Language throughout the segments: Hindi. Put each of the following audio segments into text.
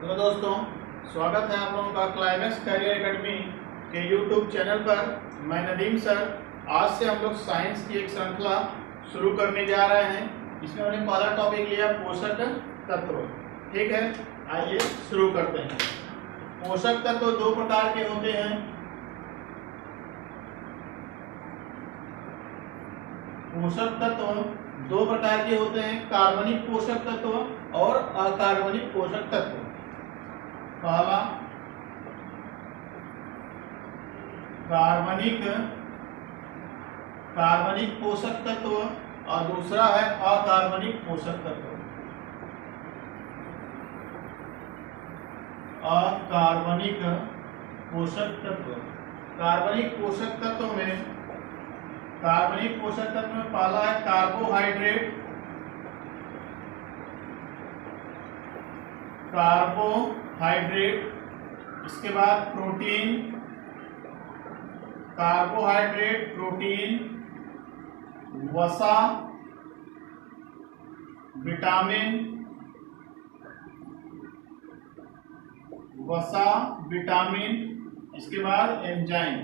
तो दोस्तों, स्वागत है आप लोगों का क्लाइमेक्स करियर एकेडमी के यूट्यूब चैनल पर। मैं नदीम सर। आज से हम लोग साइंस की एक श्रृंखला शुरू करने जा रहे हैं। इसमें हमने पहला टॉपिक लिया पोषक तत्व। ठीक है, आइए शुरू करते हैं। पोषक तत्व दो प्रकार के होते हैं। पोषक तत्व दो प्रकार के होते हैं, कार्बनिक पोषक तत्व और अकार्बनिक पोषक तत्व। पहला कार्बनिक पोषक तत्व और दूसरा है अकार्बनिक पोषक तत्व। अकार्बनिक पोषक तत्व। कार्बनिक पोषक तत्व में पहला है कार्बोहाइड्रेट। इसके बाद प्रोटीन, कार्बोहाइड्रेट, प्रोटीन, वसा, विटामिन, इसके बाद एंजाइम।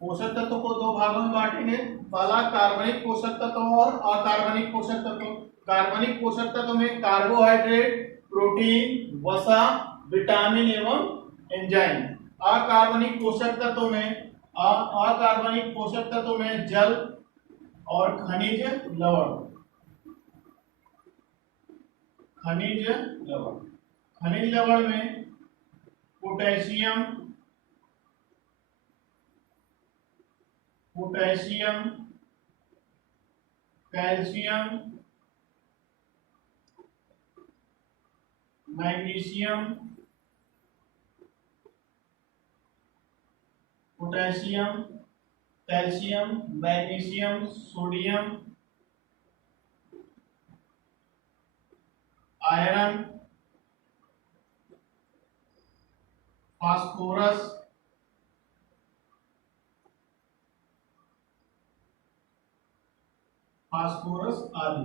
पोषक तत्व को दो भागों में बांटेंगे। पहला कार्बनिक पोषक तत्व और अकार्बनिक पोषक तत्व। कार्बनिक पोषक तत्व में कार्बोहाइड्रेट, प्रोटीन, वसा, विटामिन एवं एंजाइम। अकार्बनिक पोषक तत्व में जल और खनिज लवण। खनिज लवण में potassium, calcium, magnesium, sodium, iron, phosphorus आदि।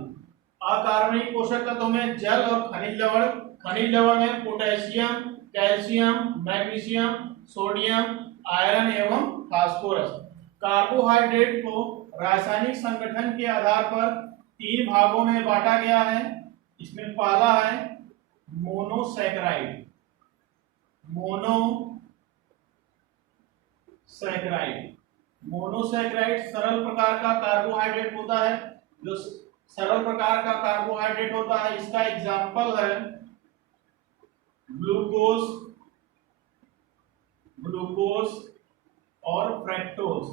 अकार्बनिक पोषक तत्वों में जल और खनिज लवण। खनिज लवण में potassium, calcium, magnesium, sodium, iron एवं फास्फोरस। कार्बोहाइड्रेट को रासायनिक संगठन के आधार पर तीन भागों में बांटा गया है। इसमें पहला है मोनोसैकराइड सरल प्रकार का कार्बोहाइड्रेट होता है। जो सरल प्रकार का कार्बोहाइड्रेट होता है, इसका एग्जाम्पल है ग्लूकोज और फ्रैक्टोज।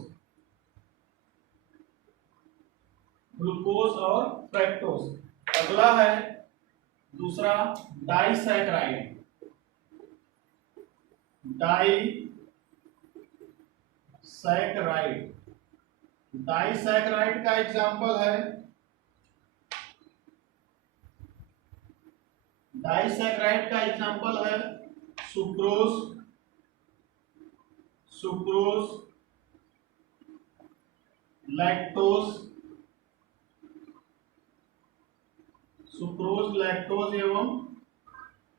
अगला है दूसरा डाइसैकराइड का एग्जाम्पल है सुक्रोज, लैक्टोज एवं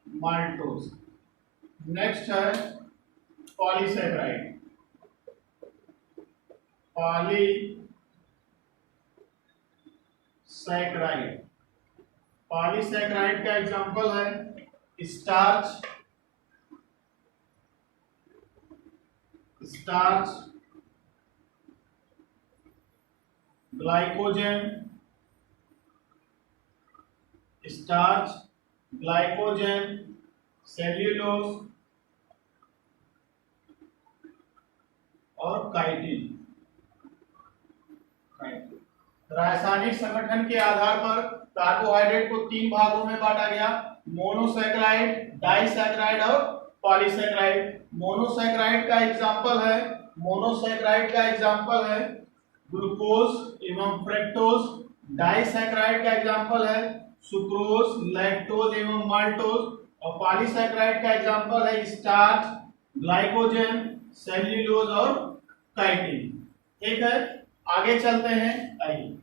माल्टोज। नेक्स्ट है पॉलीसैकराइड का एग्जांपल है स्टार्च, ग्लाइकोजन, सेल्यूलोज और काइटिन। रासायनिक संगठन के आधार पर कार्बोहाइड्रेट को तीन भागों में बांटा गया, मोनोसैकराइड, डाइसैकराइड और पॉलीसैकराइड। मोनोसैकराइड का एग्जाम्पल है ग्लूकोज एवं फ्रैक्टोज। डाइसैकराइड का एग्जाम्पल है सुक्रोज, लैक्टोज एवं माल्टोज। और पॉलीसैकराइड का एग्जाम्पल है स्टार्च, ग्लाइकोजन, सेल्यूलोज और काइटिन। ठीक है, आगे चलते हैं। आइए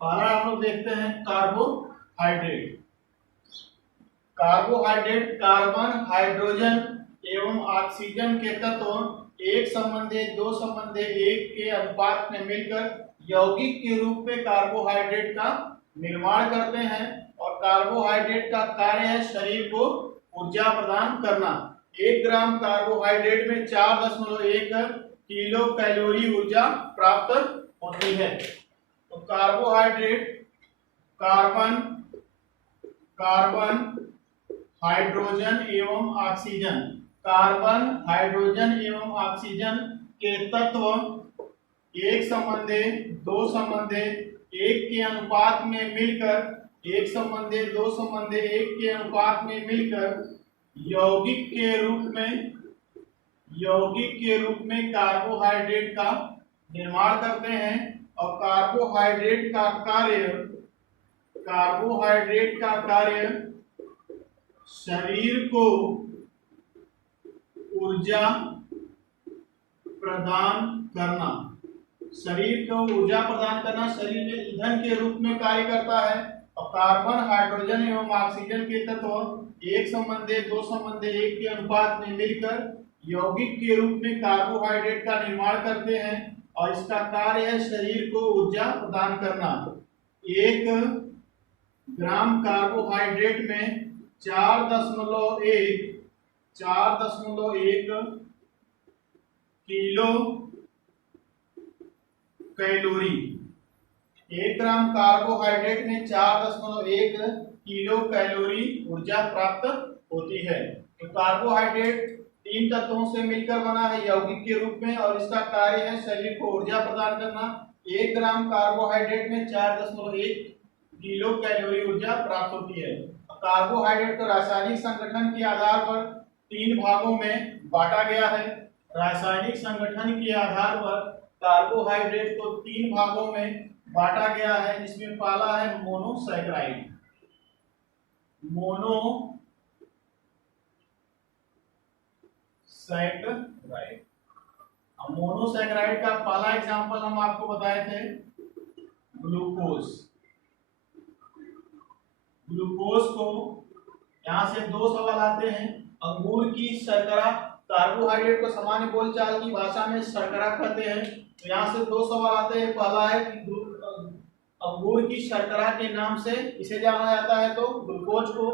पहला हम लोग देखते हैं कार्बोहाइड्रेट। कार्बोहाइड्रेट कार्बन, हाइड्रोजन एवं ऑक्सीजन के तत्व एक संबंधी दो संबंधी एक के अनुपात में मिलकर यौगिक के रूप में कार्बोहाइड्रेट का निर्माण करते हैं। और कार्बोहाइड्रेट का कार्य है शरीर को ऊर्जा प्रदान करना। 1 ग्राम कार्बोहाइड्रेट में 4.1 किलो कैलोरी ऊर्जा प्राप्त होती है। तो कार्बोहाइड्रेट कार्बन, कार्बन, हाइड्रोजन एवं ऑक्सीजन, कार्बन, हाइड्रोजन एवं ऑक्सीजन के तत्व एक संबंधी दो संबंधी एक के अनुपात में मिलकर, एक संबंधी दो संबंधी एक के अनुपात में मिलकर यौगिक के रूप में कार्बोहाइड्रेट का निर्माण करते हैं। और कार्बोहाइड्रेट का कार्य शरीर को ऊर्जा प्रदान करना, शरीर को ऊर्जा प्रदान करना, शरीर में ईंधन के रूप में कार्य करता है। और कार्बन, हाइड्रोजन एवं ऑक्सीजन के तत्व एक संबंधी दो संबंधी एक के अनुपात में मिलकर यौगिक के रूप में कार्बोहाइड्रेट का निर्माण करते हैं। और इसका कार्य है शरीर को ऊर्जा प्रदान करना। 1 ग्राम कार्बोहाइड्रेट में 4.1 किलो कैलोरी, 1 ग्राम कार्बोहाइड्रेट में 4.1 किलो कैलोरी ऊर्जा प्राप्त होती है। तो कार्बोहाइड्रेट 3 तत्वों से मिलकर बना है यौगिक के रूप में और इसका कार्य है शरीर को ऊर्जा प्रदान करना। 1 ग्राम कार्बोहाइड्रेट में 4.1 किलो कैलोरी ऊर्जा प्राप्त होती है। कार्बोहाइड्रेट को रासायनिक संगठन के आधार पर 3 भागों में बांटा गया है। रासायनिक संगठन के आधार पर कार्बोहाइड्रेट को 3 भागों में बांटा गया है, जिसमें पहला है मोनोसैकराइड। मोनोसैकराइड का पहला एग्जांपल हम आपको बताए थे ग्लूकोज। ग्लूकोज को यहाँ से 2 सवाल आते हैं। अंगूर की शर्करा, कार्बोहाइड्रेट को सामान्य बोलचाल की भाषा में शर्करा कहते हैं। तो यहाँ से 2 सवाल आते हैं। पहला है कि अंगूर की शर्करा के नाम से इसे जाना जाता है। तो ग्लूकोज को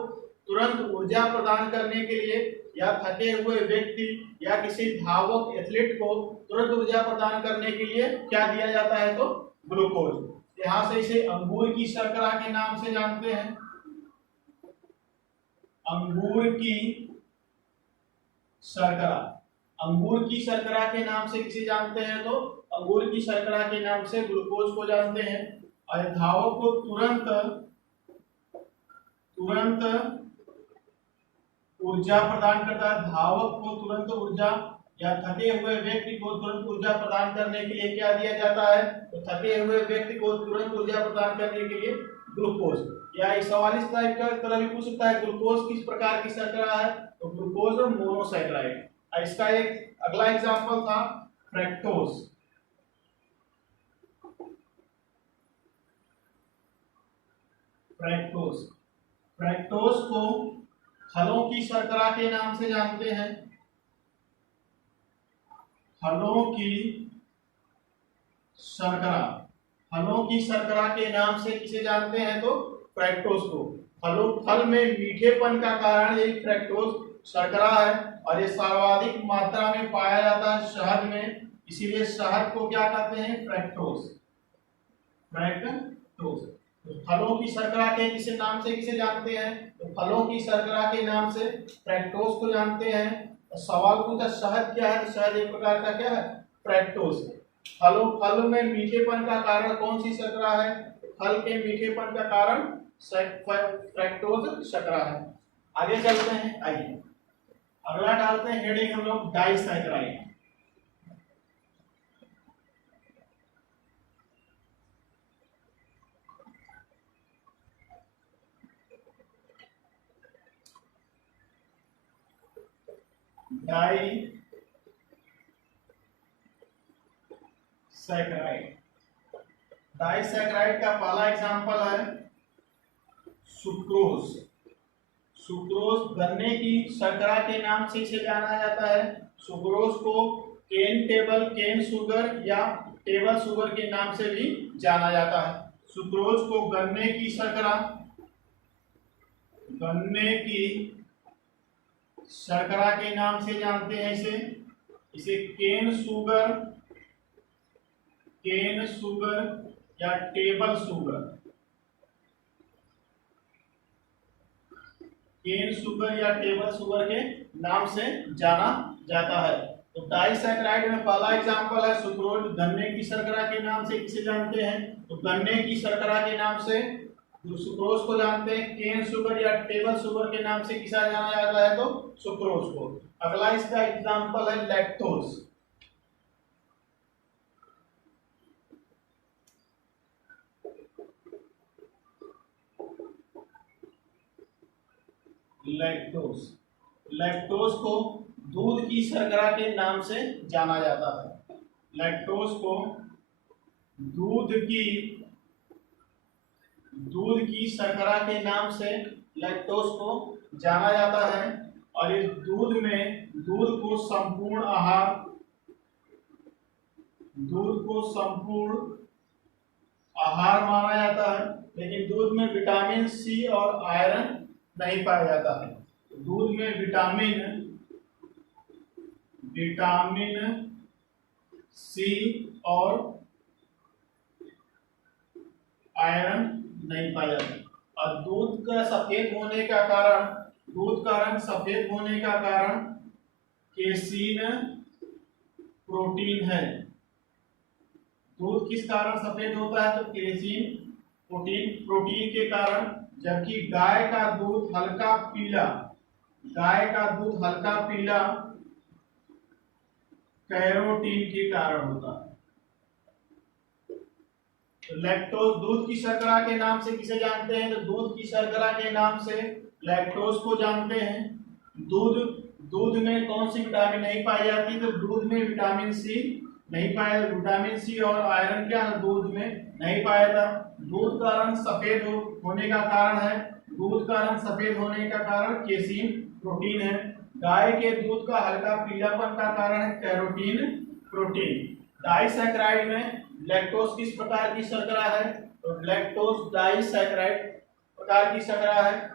तुरंत ऊर्जा प्रदान करने के लिए या थके हुए व्यक्ति या किसी धावक एथलीट को तुरंत ऊर्जा प्रदान करने के लिए क्या दिया जाता है? तो ग्लूकोज। यहाँ से इसे अंगूर की शर्करा के नाम से जानते हैं। अंगूर की शर्करा, अंगूर की शर्करा के नाम से किसे जानते हैं? तो अंगूर की शर्करा के नाम से ग्लूकोज को जानते हैं। और धावक को तुरंत ऊर्जा प्रदान करता है। धावक को तुरंत ऊर्जा या थके हुए व्यक्ति को तुरंत ऊर्जा प्रदान करने के लिए क्या दिया जाता है? तो थके हुए व्यक्ति को तुरंत ऊर्जा प्रदान करने के लिए ग्लूकोज। या इस सवाल इस टाइप का तरह भी पूछ सकता है, ग्लूकोज किस प्रकार की शर्करा है? तो ग्लूकोज मोनोसैकराइड। इसका एक अगला एग्जांपल था फ्रक्टोज। फ्रक्टोज को फलों की शर्करा के नाम से जानते हैं। फलों की शर्करा के नाम से किसे जानते हैं? तो फ्रक्टोज को। फल में मीठेपन का कारण यही फ्रक्टोज शर्करा है और ये सर्वाधिक मात्रा में पाया जाता है शहद में, इसीलिए शहद को क्या कहते हैं? फ्रक्टोज। फलों की शर्करा के किसे नाम से किसे जानते हैं? तो फलों की शर्करा के नाम से फ्रक्टोज को जानते हैं। सवाल पूछा शहद क्या है? तो शहद एक प्रकार का क्या है? फ्रक्टोज। फलों में मीठेपन का कारण कौन सी शर्करा है? फल के मीठेपन का कारण फ्रक्टोज शर्करा है। आगे चलते हैं, आइए अगला डालते हैं हेडिंग हम लोग डाइसैकराइड। डाइसैकेराइड का पहला एग्जांपल है सुक्रोज। सुक्रोज गन्ने की शर्करा के नाम से इसे जाना जाता है। सुक्रोज को केन शुगर या टेबल शुगर के नाम से भी जाना जाता है। सुक्रोज को गन्ने की शर्करा के नाम से जानते हैं। इसे केन शुगर या टेबल शुगर के नाम से जाना जाता है। तो डाइसैकेराइड में पहला एग्जांपल है सुक्रोज। गन्ने की शर्करा के नाम से किसे जानते हैं? तो गन्ने की शर्करा के नाम से सुक्रोज को जानते हैं। केन शुगर या टेबल शुगर के नाम से किसा जाना जाता है? तो सुक्रोज को। अगला इसका एग्जांपल है लैक्टोज। लैक्टोज को दूध की शर्करा के नाम से जाना जाता है। लैक्टोज को दूध की शर्करा के नाम से लैक्टोज को जाना जाता है। और इस दूध को संपूर्ण आहार माना जाता है। लेकिन दूध में विटामिन सी और आयरन नहीं पाया जाता है। दूध में विटामिन सी और आयरन नहीं पाया जाता। और दूध का रंग सफेद होने का कारण केसीन प्रोटीन है। दूध किस कारण सफेद होता है? तो केसीन प्रोटीन के कारण। जबकि गाय का दूध हल्का पीला कैरोटीन के कारण होता है। तो लैक्टोज दूध की शर्करा के नाम से किसे जानते हैं? तो दूध की शर्करा के नाम से लैक्टोज को जानते हैं। दूध में कौन सी विटामिन नहीं पाई जाती? तो दूध में विटामिन सी नहीं पाया। विटामिन सी और आयरन क्या दूध में नहीं पाया था। दूध का रंग सफेद होने का कारण केसीन प्रोटीन है। गाय के दूध का हल्का पीलापन का कारण है कैरोटीन प्रोटीन। डाइसैकेराइड में लैक्टोज किस प्रकार की शर्करा है? तो लैक्टोज डाइसैकेराइड प्रकार की शर्करा है।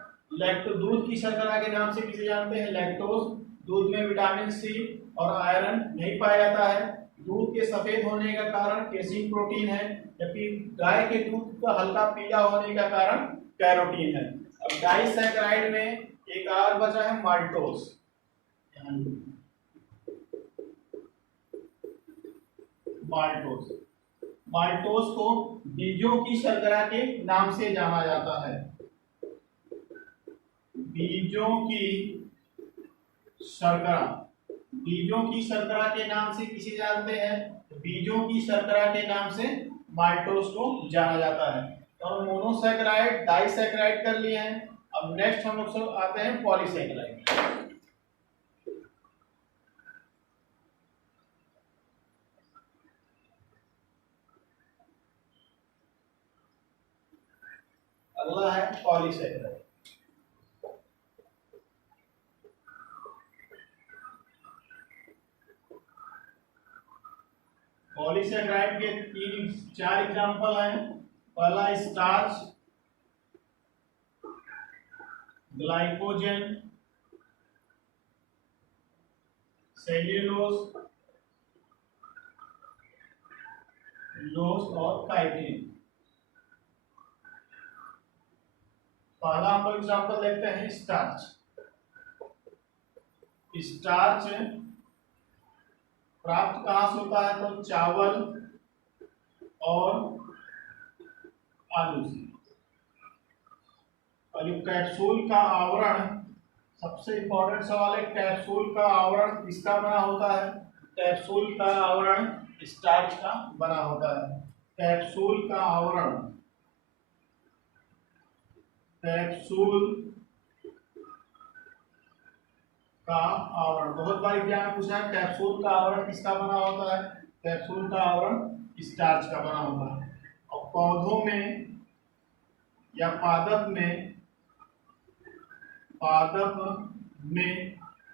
दूध की शर्करा के नाम से किसे जानते हैं? लैक्टोज। दूध में विटामिन सी और आयरन नहीं पाया जाता है। दूध के सफेद होने का कारण केसीन प्रोटीन है। जबकि गाय के दूध का हल्का पीला होने का कारण कैरोटीन है। अब डाइसैकेराइड में एक और बचा है माल्टोज। माल्टोज को बीजों की शर्करा के नाम से जाना जाता है। बीजों की शर्करा के नाम से किसे जानते हैं? बीजों की शर्करा के नाम से माल्टोज को जाना जाता है। तो मोनोसैकेराइड डाइसैकेराइड कर लिए हैं। अब नेक्स्ट हम लोग आते हैं पॉलीसैकेराइड। अगला है पॉलीसैकेराइड। पॉलीसैकेराइड के 4 एग्जांपल हैं। पहला स्टार्च, ग्लाइकोजन, सेल्यूलोज और काइटिन। पहला हम लोग एग्जांपल देखते हैं स्टार्च। स्टार्च प्राप्त कहां से होता है? तो चावल और आलू से। और ये कैप्सूल का आवरण, सबसे इंपॉर्टेंट सवाल है, कैप्सूल का आवरण किसका बना होता है? कैप्सूल का आवरण स्टार्च का बना होता है। कैप्सूल का आवरण बहुत बार एग्जाम में पूछा है कैप्सूल का आवरण किसका बना होता है? कैप्सूल का आवरण स्टार्च का बना होता है। और पौधों में या पादप में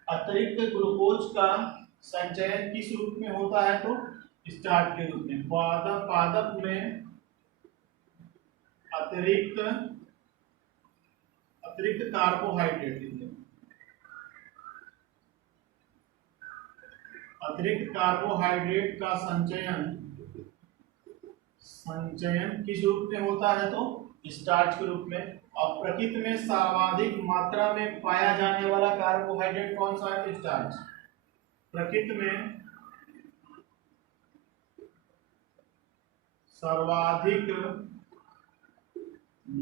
अतिरिक्त ग्लूकोज का संचयन किस रूप में होता है? तो स्टार्च के रूप में। पादप में अतिरिक्त कार्बोहाइड्रेट का संचयन किस रूप में होता है? तो स्टार्च के रूप में। और प्रकृति में सर्वाधिक मात्रा में पाया जाने वाला कार्बोहाइड्रेट कौन सा है? स्टार्च। प्रकृति में सर्वाधिक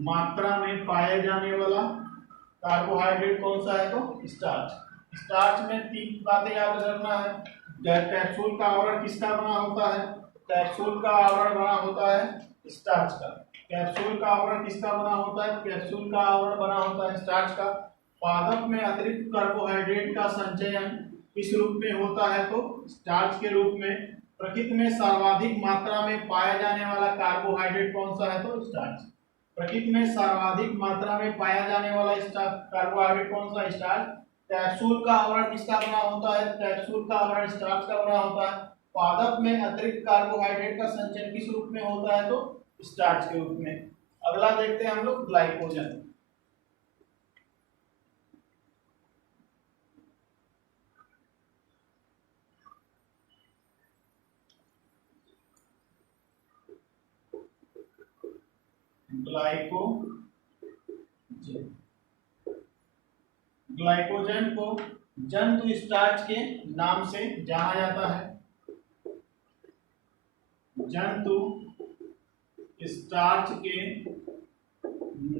मात्रा में पाया जाने वाला कार्बोहाइड्रेट कौन सा है? तो स्टार्च। स्टार्च में 3 बातें याद रखना है। कैप्सूल का आवरण किसका बना होता है? कैप्सूल का आवरण बना होता है स्टार्च का। कैप्सूल का आवरण किसका बना होता है? कैप्सूल का आवरण बना होता है स्टार्च का। पादप में अतिरिक्त कार्बोहाइड्रेट का संचयन किस रूप में होता है? तो स्टार्च के रूप में। प्रकृति में सर्वाधिक मात्रा में पाया जाने वाला कार्बोहाइड्रेट कौन सा है? तो स्टार्च। प्रकृति में सर्वाधिक मात्रा में पाया जाने वाला कार्बोहाइड्रेट कौन सा? स्टार्च। कैप्सूल का आवरण किसका बना होता है? कैप्सूल का आवरण स्टार्च का बना होता है। पादप में अतिरिक्त कार्बोहाइड्रेट का संचयन किस रूप में होता है? तो स्टार्च के रूप में। अगला देखते हैं हम लोग ग्लाइकोजन। ग्लाइकोजन को जंतु स्टार्च के नाम से जाना जाता है। जंतु स्टार्च के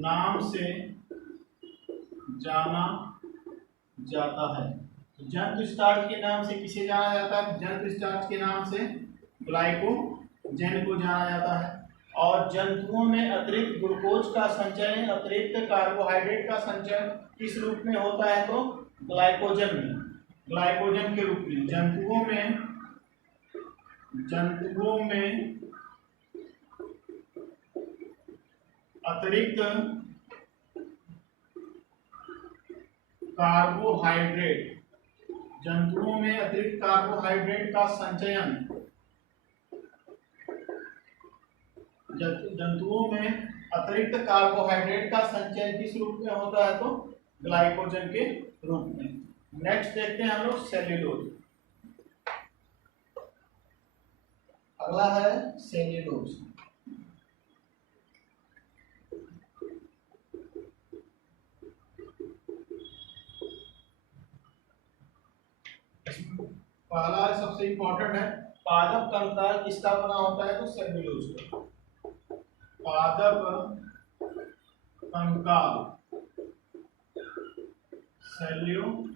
नाम से जाना जाता है। जंतु स्टार्च के नाम से किसे जाना जाता है? जंतु स्टार्च के नाम से ग्लाइकोजन को जाना जाता है। और जंतुओं में अतिरिक्त ग्लूकोज का संचयन, अतिरिक्त कार्बोहाइड्रेट का संचयन किस रूप में होता है? तो ग्लाइकोजन के रूप में। जंतुओं में अतिरिक्त कार्बोहाइड्रेट का संचयन, जंतुओं में अतिरिक्त कार्बोहाइड्रेट का संचयन किस रूप में होता है? तो ग्लाइकोजन के रूप में। नेक्स्ट देखते हैं हम लोग सेल्यूलोज। अगला है सेल्यूलोज। पहला सबसे इंपॉर्टेंट है, पादप कंकाल किसका बना होता है? तो सेल्यूलोज का। पादप कंकाल सेल्यूलोज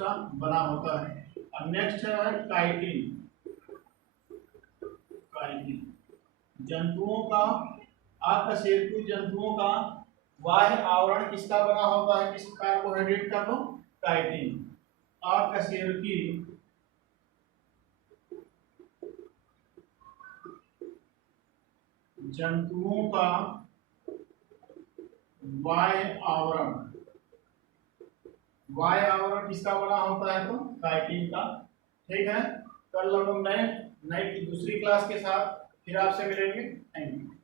का बना होता है। अब नेक्स्ट है काइटिन। जंतुओं का, अकशेरुकी जंतुओं का बाह्य आवरण किसका बना होता है? किस कार्बोहाइड्रेट का? तो काइटिन। अकशेरुकी जंतुओं का बाह्य आवरण किसका बना होता है? तो काइटिन का। ठीक है, कल हम लोग नए दूसरी क्लास के साथ फिर आपसे मिलेंगे। Thank you.